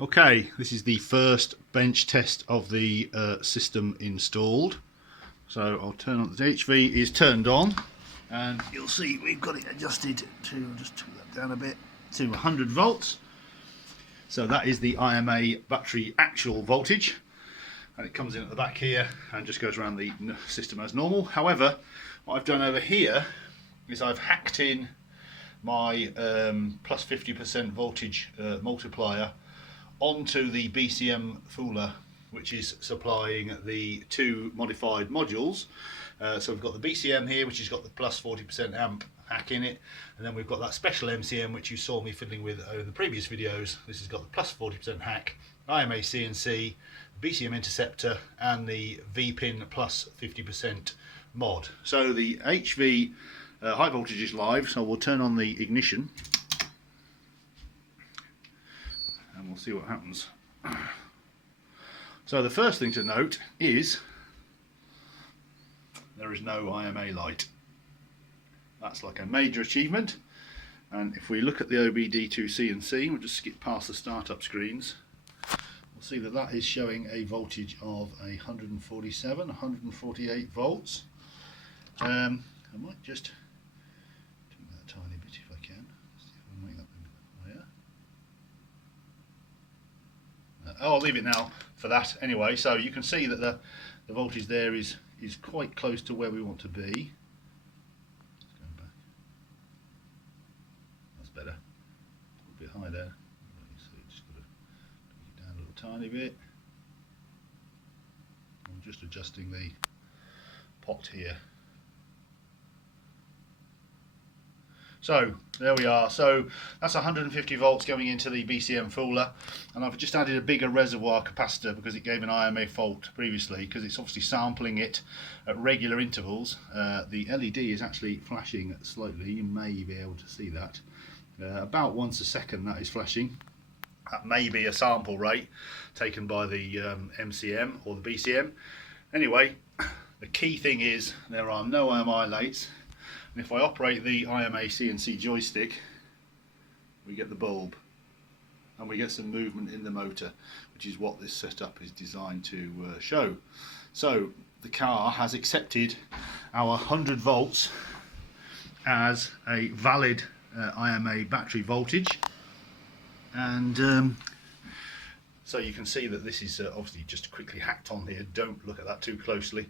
Okay, this is the first bench test of the system installed. So I'll turn on, the HV is turned on, and you'll see we've got it adjusted to, just turn that down a bit, to 100 volts. So that is the IMA battery actual voltage, and it comes in at the back here and just goes around the system as normal. However, what I've done over here is I've hacked in my plus 50% voltage multiplier onto the BCM fooler, which is supplying the two modified modules. So we've got the BCM here, which has got the plus 40% amp hack in it, and then we've got that special MCM which you saw me fiddling with over the previous videos. This has got the plus 40% hack, IMA CNC, BCM interceptor, and the V-pin plus 50% mod. So the HV high voltage is live, so we'll turn on the ignition and we'll see what happens. So the first thing to note is there is no IMA light. That's like a major achievement. And if we look at the OBD2 CNC, we'll just skip past the startup screens, we'll see that that is showing a voltage of 147, 148 volts. I might just turn that a tiny bit if I can. See if I can make that higher. I'll leave it now for that anyway. So you can see that the voltage there is quite close to where we want to be. Just going back. That's better. A bit high there. So just got to take it down a little tiny bit. I'm just adjusting the pot here. So there we are. So that's 150 volts going into the BCM fooler, and I've just added a bigger reservoir capacitor because it gave an IMA fault previously, because it's obviously sampling it at regular intervals. The LED is actually flashing slightly. You may be able to see that about once a second. That is flashing. That may be a sample rate taken by the MCM or the BCM. Anyway, the key thing is there are no IMI lights. And if I operate the IMA CNC joystick, we get the bulb and we get some movement in the motor, which is what this setup is designed to show. So the car has accepted our 100 volts as a valid IMA battery voltage, and so you can see that this is obviously just quickly hacked on here. Don't look at that too closely.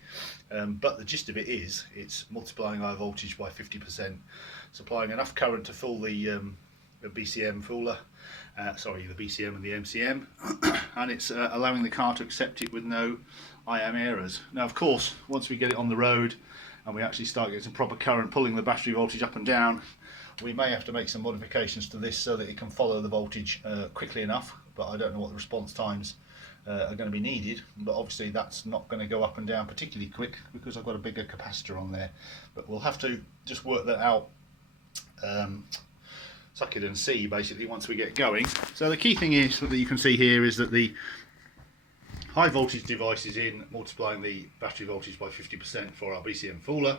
But the gist of it is, it's multiplying our voltage by 50%, supplying enough current to fool the BCM fooler, the BCM and the MCM, and it's allowing the car to accept it with no IM errors. Now, of course, once we get it on the road and we actually start getting some proper current pulling the battery voltage up and down, we may have to make some modifications to this so that it can follow the voltage quickly enough, but I don't know what the response times are going to be needed. But obviously that's not going to go up and down particularly quick because I've got a bigger capacitor on there, but we'll have to just work that out, suck it and see basically once we get going. So the key thing is that you can see here is that the high voltage device is in, multiplying the battery voltage by 50% for our BCM fooler.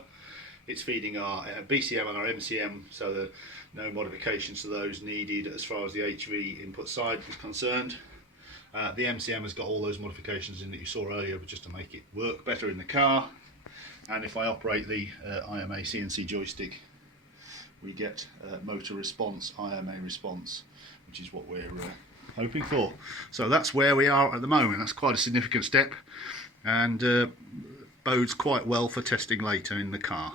It's feeding our BCM and our MCM, so that no modifications to those needed as far as the HV input side is concerned. The MCM has got all those modifications in that you saw earlier, but just to make it work better in the car. And if I operate the IMA CNC joystick, we get motor response, IMA response, which is what we're hoping for. So that's where we are at the moment. That's quite a significant step, and bodes quite well for testing later in the car.